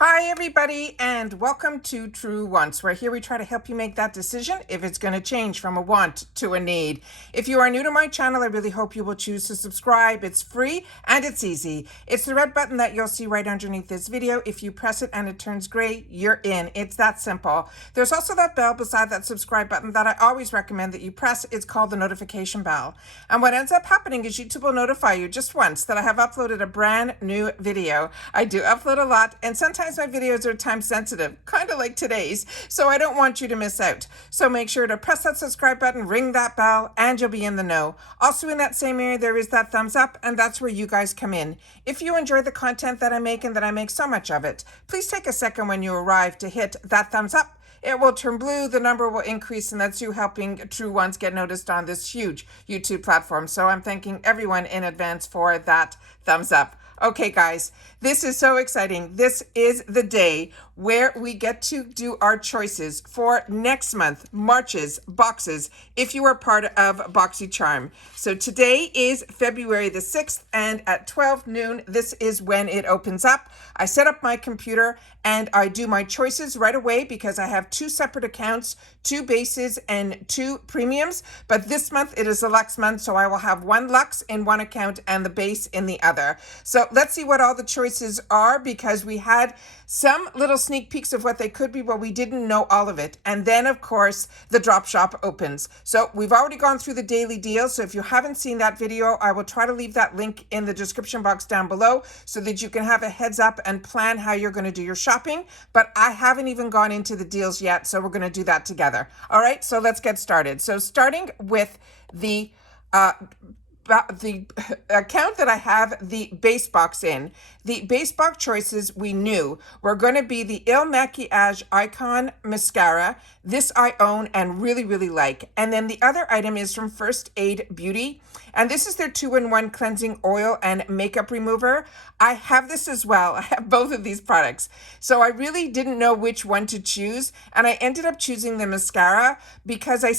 Hi everybody, and welcome to True Wants, where here we try to help you make that decision if it's going to change from a want to a need. If you are new to my channel, I really hope you will choose to subscribe. It's free and it's easy. It's the red button that you'll see right underneath this video. If you press it and it turns gray, you're in. It's that simple. There's also that bell beside that subscribe button that I always recommend that you press. It's called the notification bell. And what ends up happening is YouTube will notify you just once that I have uploaded a brand new video. I do upload a lot, and sometimes my videos are time sensitive, kind of like today's, so I don't want you to miss out. So make sure to press that subscribe button, ring that bell, and you'll be in the know. Also in that same area, there is that thumbs up, and that's where you guys come in. If you enjoy the content that I make and that I make so much of it, please take a second when you arrive to hit that thumbs up. It will turn blue, the number will increase, and that's you helping True Ones get noticed on this huge YouTube platform. So I'm thanking everyone in advance for that thumbs up. Okay, guys, this is so exciting. This is the day where we get to do our choices for next month, March's boxes, if you are part of Boxycharm. So today is February the 6th, and at 12 noon, this is when it opens up. I set up my computer and I do my choices right away because I have two separate accounts, two bases and two premiums. But this month it is a Luxe month, so I will have one Luxe in one account and the base in the other. So let's see what all the choices are, because we had some little sneak peeks of what they could be, but we didn't know all of it. And then, of course, the drop shop opens. So we've already gone through the daily deal. So if you haven't seen that video, I will try to leave that link in the description box down below so that you can have a heads up and plan how you're going to do your shopping. But I haven't even gone into the deals yet, so we're going to do that together. All right, so let's get started. So starting with the account that I have the base box in. The base box choices we knew were going to be the Il Maquillage Icon Mascara. This I own and really, really like. And then the other item is from First Aid Beauty. And this is their 2-in-1 cleansing oil and makeup remover. I have this as well. I have both of these products. So I really didn't know which one to choose. And I ended up choosing the mascara because I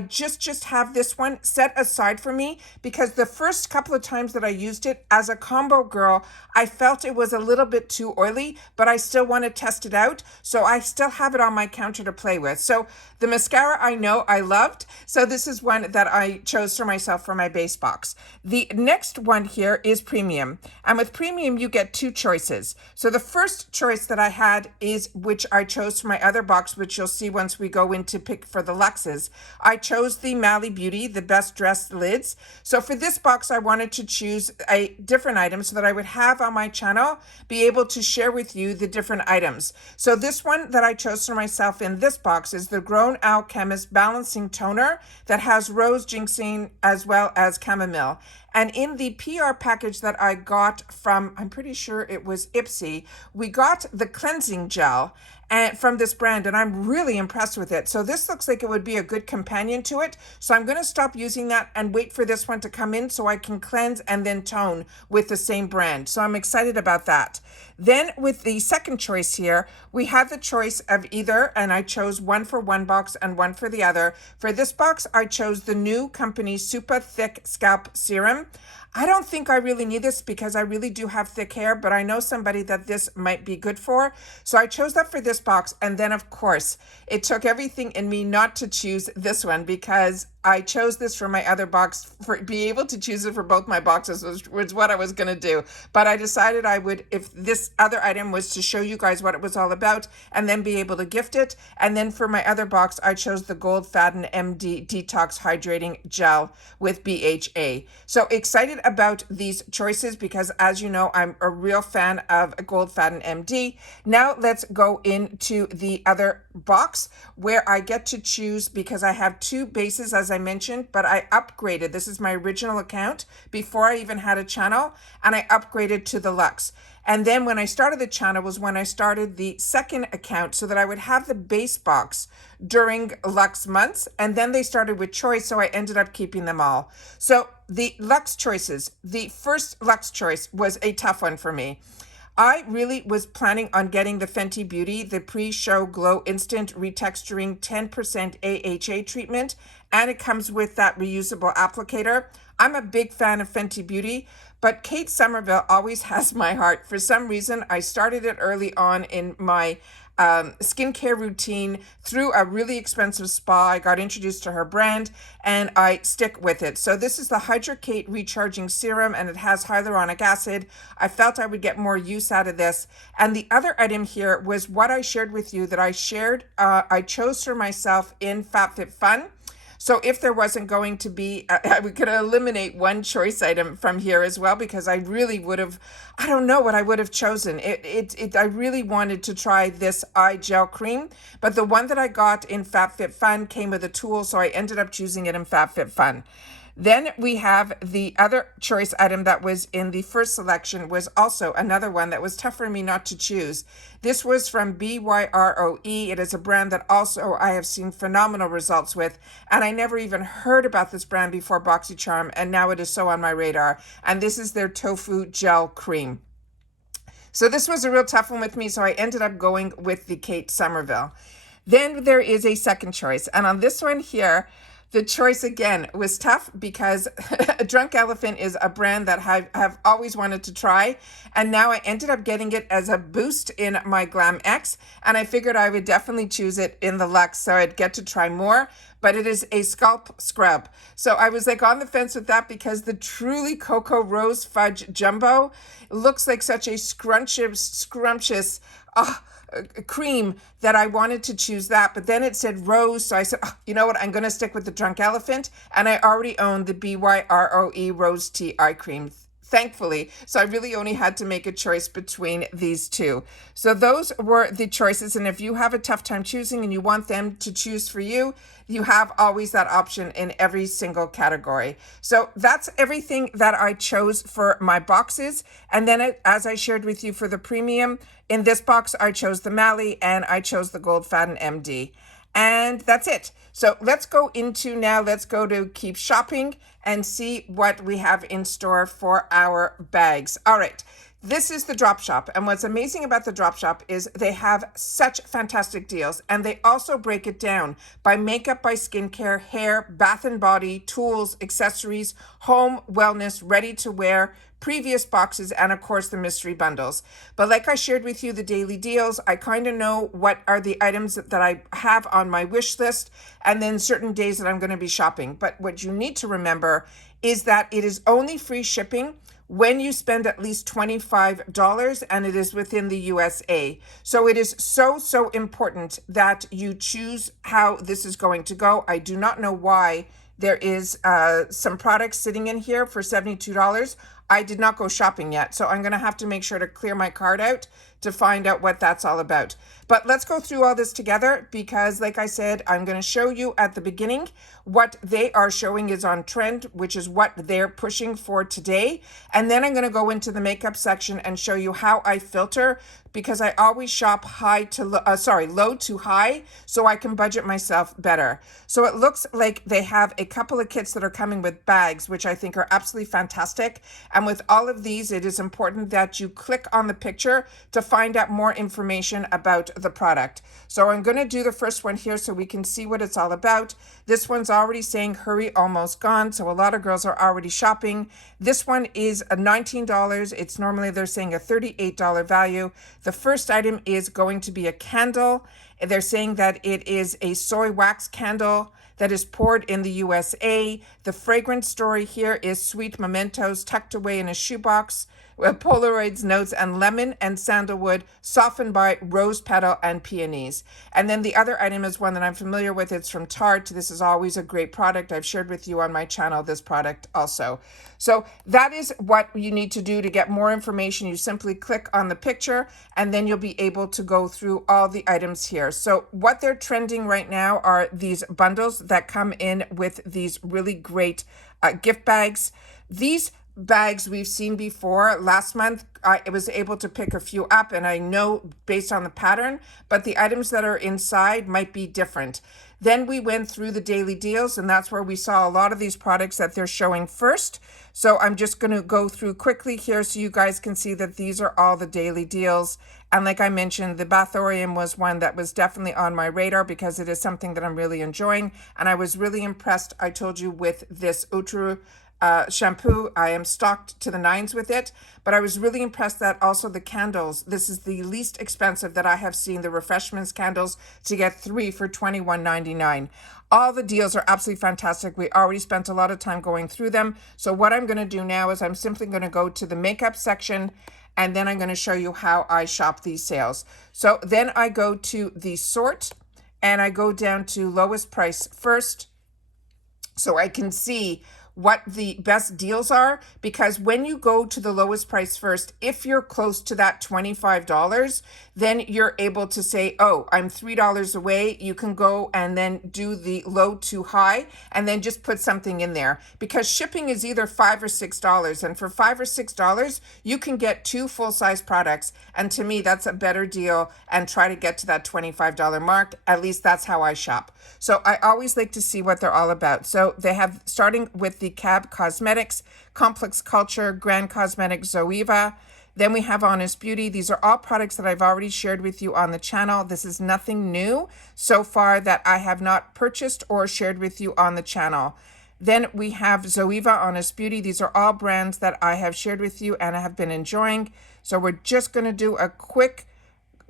just have this one set aside for me, because the first couple of times that I used it as a combo girl, I felt it was a little bit too oily, but I still want to test it out. So I still have it on my counter to play with. So the mascara I know I loved. So this is one that I chose for myself for my base box. The next one here is premium. And with premium, you get two choices. So the first choice that I had is, which I chose for my other box, which you'll see once we go into pick for the Luxes. I chose the Mally Beauty, the Best Dressed Lids. So for this box, I wanted to choose a different item so that I would have on my channel, be able to share with you the different items. So this one that I chose for myself in this box is the Grown Alchemist Balancing Toner that has rose ginseng as well as chamomile. And in the PR package that I got from, I'm pretty sure it was Ipsy, we got the cleansing gel and from this brand, and I'm really impressed with it. So this looks like it would be a good companion to it. So I'm going to stop using that and wait for this one to come in so I can cleanse and then tone with the same brand. So I'm excited about that. Then with the second choice here, we had the choice of either, and I chose one for one box and one for the other. For this box, I chose the new company Super Thick Scalp Serum. I don't think I really need this because I really do have thick hair, but I know somebody that this might be good for. So I chose that for this box. And then, of course, it took everything in me not to choose this one, because I chose this for my other box, for be able to choose it for both my boxes was what I was going to do. But I decided I would, if this other item was to show you guys what it was all about and then be able to gift it. And then for my other box, I chose the Gold Faden MD Detox Hydrating Gel with BHA. So excited about these choices because, as you know, I'm a real fan of Gold Faden MD. Now let's go into the other box where I get to choose, because I have two bases, as I mentioned, but I upgraded. This is my original account before I even had a channel, and I upgraded to the Luxe. And then when I started the channel was when I started the second account so that I would have the base box during Luxe months. And then they started with choice, so I ended up keeping them all. So the Luxe choices, the first Luxe choice was a tough one for me. I really was planning on getting the Fenty Beauty, the Pre-Show Glow Instant Retexturing 10% AHA treatment, and it comes with that reusable applicator. I'm a big fan of Fenty Beauty, but Kate Somerville always has my heart. For some reason, I started it early on in my skincare routine through a really expensive spa. I got introduced to her brand and I stick with it. So this is the Hydracate Recharging Serum and it has hyaluronic acid. I felt I would get more use out of this. And the other item here was what I shared with you that I chose for myself in FabFitFun. So if there wasn't going to be, we could eliminate one choice item from here as well, because I really would have, I don't know what I would have chosen. I really wanted to try this eye gel cream, but the one that I got in FabFitFun came with a tool, so I ended up choosing it in FabFitFun. Then we have the other choice item that was in the first selection was also another one that was tough for me not to choose. This was from BYROE. It is a brand that also I have seen phenomenal results with, and I never even heard about this brand before Boxycharm, and now it is so on my radar. And this is their tofu gel cream. So this was a real tough one with me, so I ended up going with the Kate Somerville. Then there is a second choice, and on this one here, the choice again was tough because Drunk Elephant is a brand that I have always wanted to try. And now I ended up getting it as a boost in my Glam X. And I figured I would definitely choose it in the Luxe so I'd get to try more. But it is a scalp scrub. So I was like on the fence with that because the Truly Cocoa Rose Fudge Jumbo looks like such a scrumptious cream that I wanted to choose that, but then it said rose, so I said, you know what, I'm going to stick with the Drunk Elephant, and I already own the BYROE Rose Tea Eye Cream, thankfully, so I really only had to make a choice between these two. So those were the choices, and if you have a tough time choosing and you want them to choose for you, you have always that option in every single category. So that's everything that I chose for my boxes. And then as I shared with you for the premium, in this box, I chose the Mally and I chose the Gold Faden MD. And that's it. So let's go to Keep Shopping and see what we have in store for our bags. All right. This is the Drop Shop, and what's amazing about the Drop Shop is they have such fantastic deals, and they also break it down by makeup, by skincare, hair, bath and body, tools, accessories, home, wellness, ready to wear, previous boxes, and of course the mystery bundles. But like I shared with you the daily deals, I kind of know what are the items that I have on my wish list, and then certain days that I'm going to be shopping. But what you need to remember is that it is only free shipping when you spend at least $25 and it is within the USA. So it is so important that you choose how this is going to go. I do not know why there is some products sitting in here for $72. I did not go shopping yet, so I'm going to have to make sure to clear my card out to find out what that's all about. But let's go through all this together because, like I said, I'm going to show you at the beginning what they are showing is on trend, which is what they're pushing for today. And then I'm going to go into the makeup section and show you how I filter, because I always shop low to high so I can budget myself better. So it looks like they have a couple of kits that are coming with bags, which I think are absolutely fantastic. And with all of these, it is important that you click on the picture to find out more information about the product. So I'm going to do the first one here so we can see what it's all about. This one's already saying hurry, almost gone. So a lot of girls are already shopping. This one is $19. It's normally they're saying a $38 value. The first item is going to be a candle. They're saying that it is a soy wax candle that is poured in the USA. The fragrance story here is sweet mementos tucked away in a shoebox with Polaroids, notes, and lemon and sandalwood, softened by rose petal and peonies. And then the other item is one that I'm familiar with. It's from Tarte. This is always a great product. I've shared with you on my channel this product also. So that is what you need to do to get more information. You simply click on the picture and then you'll be able to go through all the items here. So what they're trending right now are these bundles that come in with these really great gift bags. These bags we've seen before. Last month, I was able to pick a few up, and I know based on the pattern, but the items that are inside might be different. Then we went through the daily deals, and that's where we saw a lot of these products that they're showing first. So I'm just going to go through quickly here so you guys can see that these are all the daily deals. And like I mentioned, the Bathorium was one that was definitely on my radar because it is something that I'm really enjoying. And I was really impressed, I told you, with this Ultra shampoo. I am stocked to the nines with it, but I was really impressed that also the candles, this is the least expensive that I have seen, the refreshments candles, to get 3 for $21.99. All the deals are absolutely fantastic. We already spent a lot of time going through them. So what I'm going to do now is I'm simply going to go to the makeup section, and then I'm going to show you how I shop these sales. So then I go to the sort, and I go down to lowest price first, so I can see what the best deals are, because when you go to the lowest price first, if you're close to that $25, then you're able to say, oh, I'm $3 away. You can go and then do the low to high and then just put something in there, because shipping is either $5 or $6. And for $5 or $6, you can get 2 full-size products. And to me, that's a better deal, and try to get to that $25 mark. At least that's how I shop. So I always like to see what they're all about. So they have, starting with the Cab Cosmetics, Complex Culture, Grand Cosmetics, Zoeva. Then we have Honest Beauty. These are all products that I've already shared with you on the channel. This is nothing new so far that I have not purchased or shared with you on the channel. Then we have Zoeva, Honest Beauty. These are all brands that I have shared with you and I have been enjoying. So we're just going to do a quick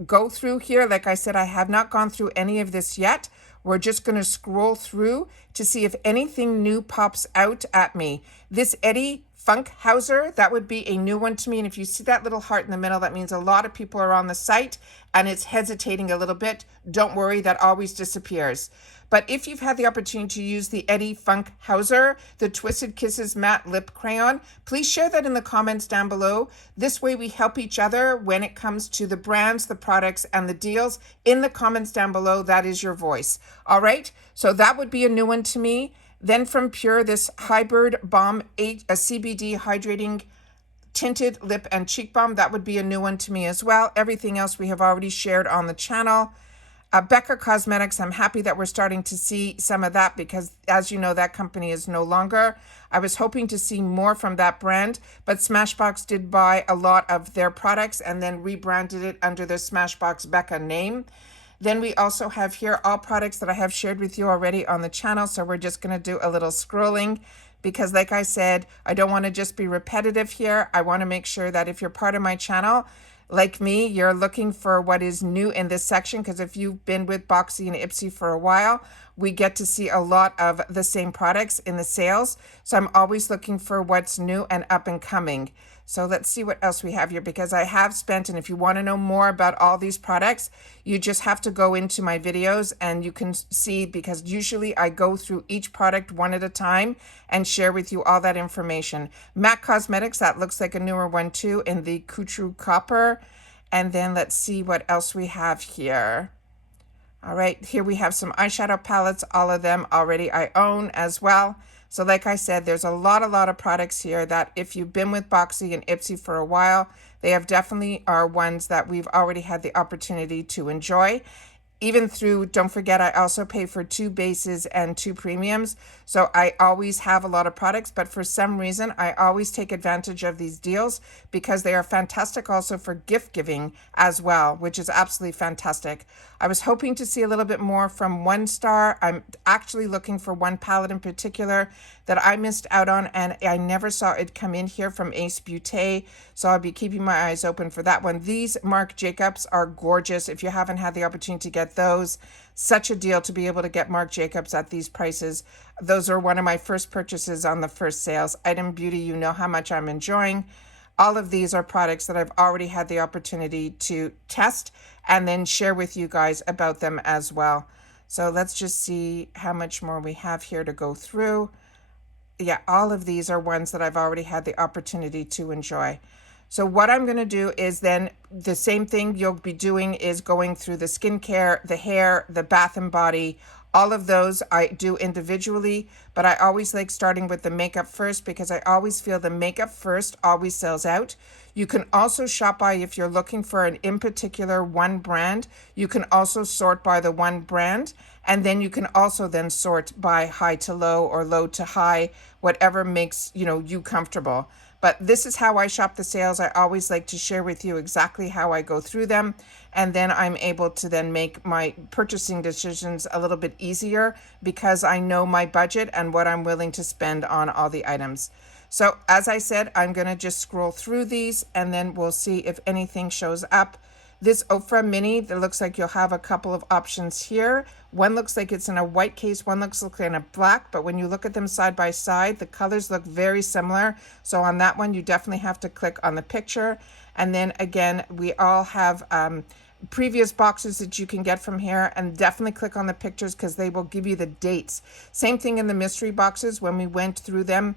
go through here. Like I said, I have not gone through any of this yet. We're just going to scroll through to see if anything new pops out at me. This Eddie Funkhauser, that would be a new one to me. And if you see that little heart in the middle, that means a lot of people are on the site and it's hesitating a little bit. Don't worry, that always disappears. But if you've had the opportunity to use the Eddie Funkhauser, the Twisted Kisses Matte Lip Crayon, please share that in the comments down below. This way we help each other when it comes to the brands, the products, and the deals. In the comments down below, that is your voice. All right, so that would be a new one to me. Then from Pure, this Hybrid Balm, a CBD Hydrating Tinted Lip and Cheek Balm, that would be a new one to me as well. Everything else we have already shared on the channel. Becca Cosmetics, I'm happy that we're starting to see some of that, because as you know, that company is no longer. I was hoping to see more from that brand, but Smashbox did buy a lot of their products and then rebranded it under the Smashbox Becca name. Then we also have here all products that I have shared with you already on the channel. So we're just going to do a little scrolling, because like I said, I don't want to just be repetitive here. I want to make sure that if you're part of my channel, like me, you're looking for what is new in this section, because if you've been with Boxy and Ipsy for a while, we get to see a lot of the same products in the sales. So I'm always looking for what's new and up and coming. So let's see what else we have here, because I have spent, and if you want to know more about all these products, you just have to go into my videos and you can see, because usually I go through each product one at a time and share with you all that information. MAC Cosmetics, that looks like a newer one too, in the Coutru Copper. And then let's see what else we have here. All right, here we have some eyeshadow palettes. All of them already I own as well. So like I said, there's a lot of products here that if you've been with Boxy and Ipsy for a while, they have definitely are ones that we've already had the opportunity to enjoy. Even through, don't forget, I also pay for 2 bases and 2 premiums. So I always have a lot of products, but for some reason, I always take advantage of these deals, because they are fantastic also for gift giving as well, which is absolutely fantastic. I was hoping to see a little bit more from One Star. I'm actually looking for one palette in particular that I missed out on, and I never saw it come in here, from Ace Beauté. So I'll be keeping my eyes open for that one. These Marc Jacobs are gorgeous. If you haven't had the opportunity to get those, such a deal to be able to get Marc Jacobs at these prices. Those are one of my first purchases on the first sales. Item Beauty, you know how much I'm enjoying. All of these are products that I've already had the opportunity to test and then share with you guys about them as well. So let's just see how much more we have here to go through. Yeah, all of these are ones that I've already had the opportunity to enjoy. So what I'm going to do is then the same thing you'll be doing is going through the skincare, the hair, the bath and body. All of those I do individually, but I always like starting with the makeup first, because I always feel the makeup first always sells out. You can also shop by, if you're looking for an in particular one brand, you can also sort by the one brand, and then you can also then sort by high to low or low to high, whatever makes you comfortable. But this is how I shop the sales. I always like to share with you exactly how I go through them. And then I'm able to then make my purchasing decisions a little bit easier because I know my budget and what I'm willing to spend on all the items. So as I said, I'm going to just scroll through these and then we'll see if anything shows up. This Ofra Mini, that looks like you'll have a couple of options here. One looks like it's in a white case, one looks like in a black, but when you look at them side by side, the colors look very similar. So on that one, you definitely have to click on the picture. And then again, we all have previous boxes that you can get from here, and definitely click on the pictures because they will give you the dates. Same thing in the mystery boxes. When we went through them,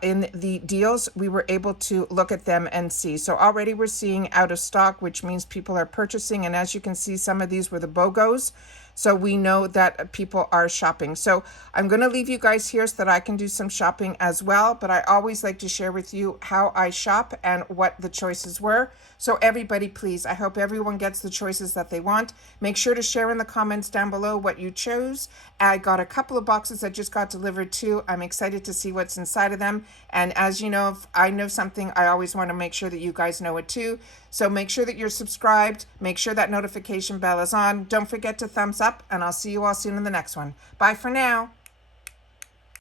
in the deals, we were able to look at them and see. So already we're seeing out of stock, which means people are purchasing. And as you can see, some of these were the BOGOs. So we know that people are shopping. So I'm going to leave you guys here so that I can do some shopping as well. But I always like to share with you how I shop and what the choices were. So everybody, please, I hope everyone gets the choices that they want. Make sure to share in the comments down below what you chose. I got a couple of boxes that just got delivered too. I'm excited to see what's inside of them. And as you know, if I know something, I always want to make sure that you guys know it too. So make sure that you're subscribed. Make sure that notification bell is on. Don't forget to thumbs up, and I'll see you all soon in the next one. Bye for now.